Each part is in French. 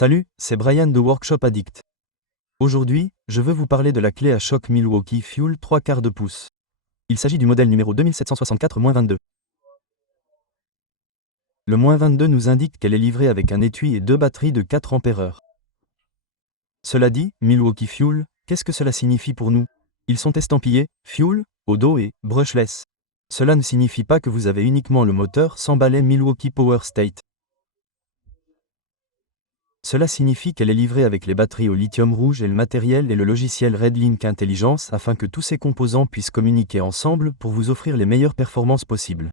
Salut, c'est Brian de Workshop Addict. Aujourd'hui, je veux vous parler de la clé à choc Milwaukee Fuel 3/4 de pouce. Il s'agit du modèle numéro 2764-22. Le -22 nous indique qu'elle est livrée avec un étui et deux batteries de 4 ampères-heure. Cela dit, Milwaukee Fuel, qu'est-ce que cela signifie pour nous? Ils sont estampillés Fuel au dos et brushless. Cela ne signifie pas que vous avez uniquement le moteur sans balai Milwaukee Power State. Cela signifie qu'elle est livrée avec les batteries au lithium rouge et le matériel et le logiciel RedLink Intelligence afin que tous ces composants puissent communiquer ensemble pour vous offrir les meilleures performances possibles.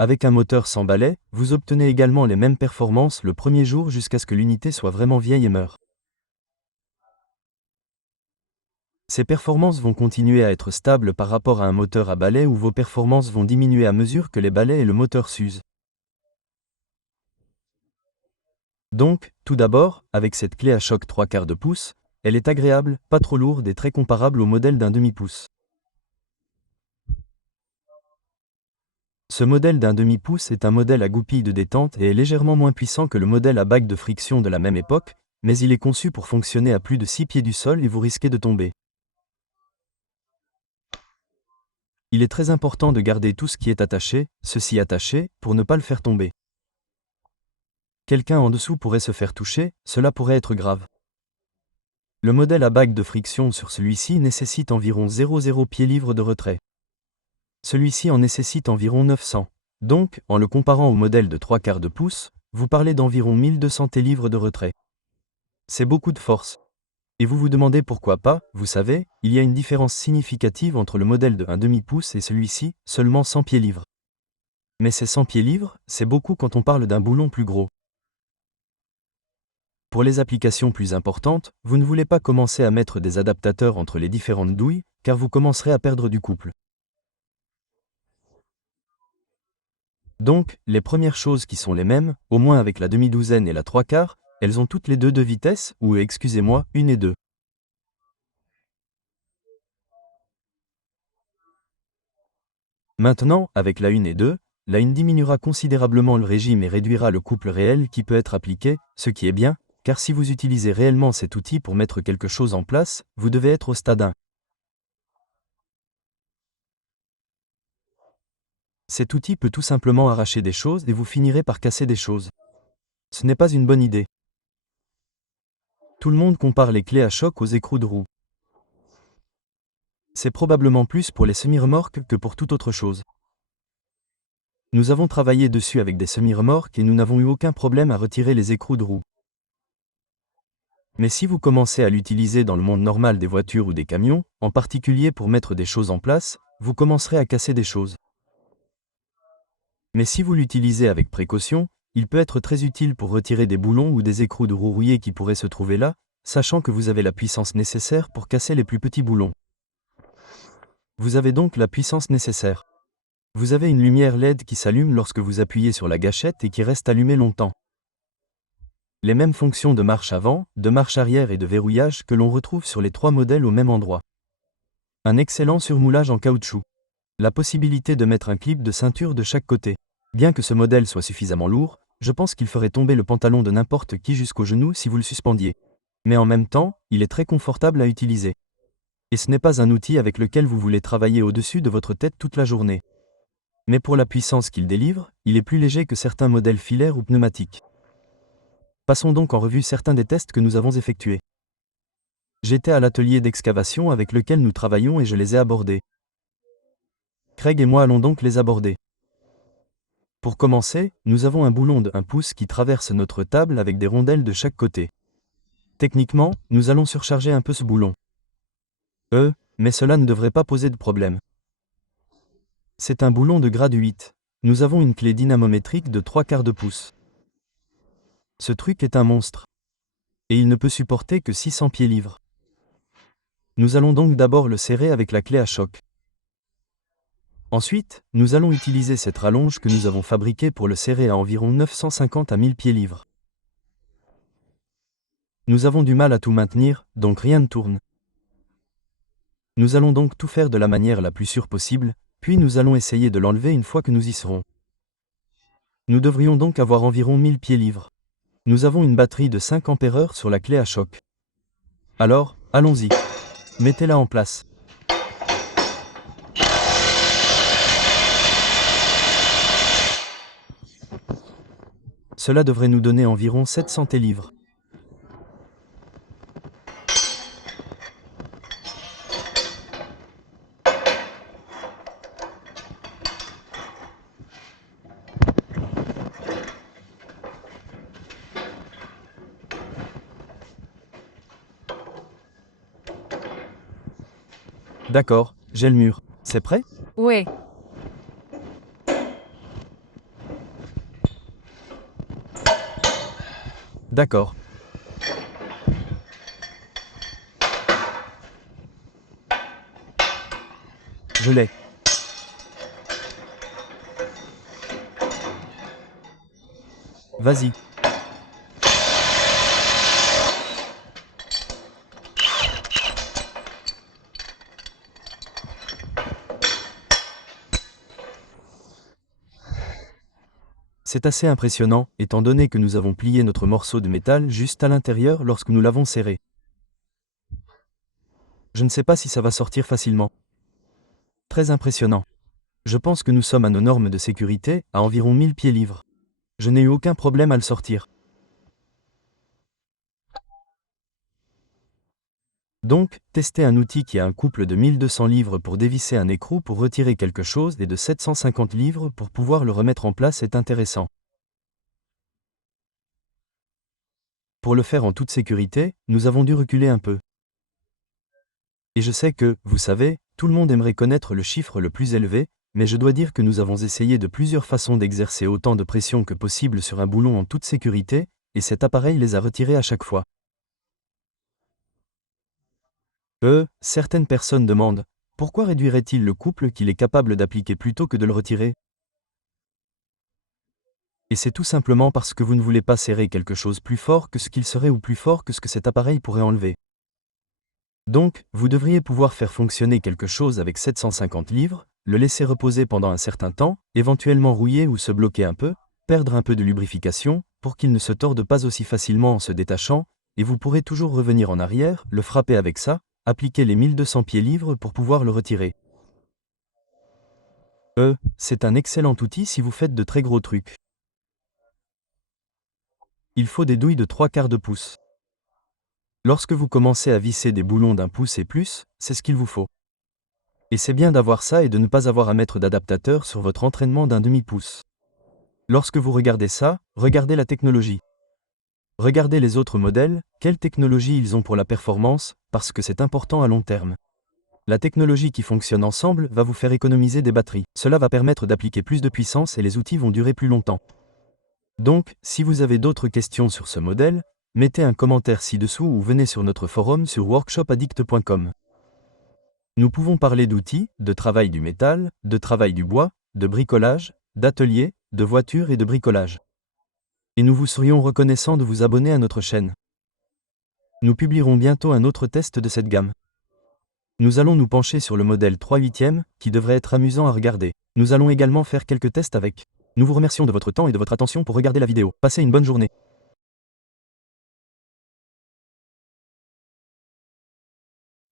Avec un moteur sans balai, vous obtenez également les mêmes performances le premier jour jusqu'à ce que l'unité soit vraiment vieille et meure. Ces performances vont continuer à être stables par rapport à un moteur à balai où vos performances vont diminuer à mesure que les balais et le moteur s'usent. Donc, tout d'abord, avec cette clé à choc 3/4 de pouce, elle est agréable, pas trop lourde et très comparable au modèle d'un demi-pouce. Ce modèle d'un demi-pouce est un modèle à goupille de détente et est légèrement moins puissant que le modèle à bague de friction de la même époque, mais il est conçu pour fonctionner à plus de 6 pieds du sol et vous risquez de tomber. Il est très important de garder tout ce qui est attaché, ceci attaché, pour ne pas le faire tomber. Quelqu'un en dessous pourrait se faire toucher, cela pourrait être grave. Le modèle à bague de friction sur celui-ci nécessite environ 0,0 pieds-livres de retrait. Celui-ci en nécessite environ 900. Donc, en le comparant au modèle de 3/4 de pouce, vous parlez d'environ 1200 livres de retrait. C'est beaucoup de force. Et vous vous demandez pourquoi pas, vous savez, il y a une différence significative entre le modèle de 1 demi-pouce et celui-ci, seulement 100 pieds-livres. Mais ces 100 pieds-livres, c'est beaucoup quand on parle d'un boulon plus gros. Pour les applications plus importantes, vous ne voulez pas commencer à mettre des adaptateurs entre les différentes douilles, car vous commencerez à perdre du couple. Donc, les premières choses qui sont les mêmes, au moins avec la demi-douzaine et la 3/4, elles ont toutes les deux vitesses, ou excusez-moi, 1 et 2. Maintenant, avec la 1 et 2, la 1 diminuera considérablement le régime et réduira le couple réel qui peut être appliqué, ce qui est bien, car si vous utilisez réellement cet outil pour mettre quelque chose en place, vous devez être au stade 1. Cet outil peut tout simplement arracher des choses et vous finirez par casser des choses. Ce n'est pas une bonne idée. Tout le monde compare les clés à choc aux écrous de roue. C'est probablement plus pour les semi-remorques que pour toute autre chose. Nous avons travaillé dessus avec des semi-remorques et nous n'avons eu aucun problème à retirer les écrous de roue. Mais si vous commencez à l'utiliser dans le monde normal des voitures ou des camions, en particulier pour mettre des choses en place, vous commencerez à casser des choses. Mais si vous l'utilisez avec précaution, il peut être très utile pour retirer des boulons ou des écrous de roue rouillés qui pourraient se trouver là, sachant que vous avez la puissance nécessaire pour casser les plus petits boulons. Vous avez donc la puissance nécessaire. Vous avez une lumière LED qui s'allume lorsque vous appuyez sur la gâchette et qui reste allumée longtemps. Les mêmes fonctions de marche avant, de marche arrière et de verrouillage que l'on retrouve sur les trois modèles au même endroit. Un excellent surmoulage en caoutchouc. La possibilité de mettre un clip de ceinture de chaque côté. Bien que ce modèle soit suffisamment lourd, je pense qu'il ferait tomber le pantalon de n'importe qui jusqu'au genou si vous le suspendiez. Mais en même temps, il est très confortable à utiliser. Et ce n'est pas un outil avec lequel vous voulez travailler au-dessus de votre tête toute la journée. Mais pour la puissance qu'il délivre, il est plus léger que certains modèles filaires ou pneumatiques. Passons donc en revue certains des tests que nous avons effectués. J'étais à l'atelier d'excavation avec lequel nous travaillons et je les ai abordés. Craig et moi allons donc les aborder. Pour commencer, nous avons un boulon de 1 pouce qui traverse notre table avec des rondelles de chaque côté. Techniquement, nous allons surcharger un peu ce boulon. Mais cela ne devrait pas poser de problème. C'est un boulon de grade 8. Nous avons une clé dynamométrique de 3/4 de pouce. Ce truc est un monstre. Et il ne peut supporter que 600 pieds-livres. Nous allons donc d'abord le serrer avec la clé à choc. Ensuite, nous allons utiliser cette rallonge que nous avons fabriquée pour le serrer à environ 950 à 1000 pieds-livres. Nous avons du mal à tout maintenir, donc rien ne tourne. Nous allons donc tout faire de la manière la plus sûre possible, puis nous allons essayer de l'enlever une fois que nous y serons. Nous devrions donc avoir environ 1000 pieds-livres. Nous avons une batterie de 5 ampères-heure sur la clé à choc. Alors, allons-y. Mettez-la en place. Cela devrait nous donner environ 700 livres. D'accord, j'ai le mur. C'est prêt? Ouais. D'accord. Je l'ai. Vas-y. C'est assez impressionnant, étant donné que nous avons plié notre morceau de métal juste à l'intérieur lorsque nous l'avons serré. Je ne sais pas si ça va sortir facilement. Très impressionnant. Je pense que nous sommes à nos normes de sécurité, à environ 1000 pieds-livres. Je n'ai eu aucun problème à le sortir. Donc, tester un outil qui a un couple de 1200 livres pour dévisser un écrou pour retirer quelque chose et de 750 livres pour pouvoir le remettre en place est intéressant. Pour le faire en toute sécurité, nous avons dû reculer un peu. Et je sais que, vous savez, tout le monde aimerait connaître le chiffre le plus élevé, mais je dois dire que nous avons essayé de plusieurs façons d'exercer autant de pression que possible sur un boulon en toute sécurité, et cet appareil les a retirés à chaque fois. Certaines personnes demandent, pourquoi réduirait-il le couple qu'il est capable d'appliquer plutôt que de le retirer? Et c'est tout simplement parce que vous ne voulez pas serrer quelque chose plus fort que ce qu'il serait ou plus fort que ce que cet appareil pourrait enlever. Donc, vous devriez pouvoir faire fonctionner quelque chose avec 750 livres, le laisser reposer pendant un certain temps, éventuellement rouiller ou se bloquer un peu, perdre un peu de lubrification, pour qu'il ne se torde pas aussi facilement en se détachant, et vous pourrez toujours revenir en arrière, le frapper avec ça, appliquer les 1200 pieds-livres pour pouvoir le retirer. C'est un excellent outil si vous faites de très gros trucs. Il faut des douilles de 3/4 de pouce. Lorsque vous commencez à visser des boulons d'1 pouce et plus, c'est ce qu'il vous faut. Et c'est bien d'avoir ça et de ne pas avoir à mettre d'adaptateur sur votre entraînement d'1 demi-pouce. Lorsque vous regardez ça, regardez la technologie. Regardez les autres modèles, quelle technologie ils ont pour la performance, parce que c'est important à long terme. La technologie qui fonctionne ensemble va vous faire économiser des batteries. Cela va permettre d'appliquer plus de puissance et les outils vont durer plus longtemps. Donc, si vous avez d'autres questions sur ce modèle, mettez un commentaire ci-dessous ou venez sur notre forum sur workshopaddict.com. Nous pouvons parler d'outils, de travail du métal, de travail du bois, de bricolage, d'atelier, de voitures et de bricolage. Et nous vous serions reconnaissants de vous abonner à notre chaîne. Nous publierons bientôt un autre test de cette gamme. Nous allons nous pencher sur le modèle 3/8e, qui devrait être amusant à regarder. Nous allons également faire quelques tests avec. Nous vous remercions de votre temps et de votre attention pour regarder la vidéo. Passez une bonne journée.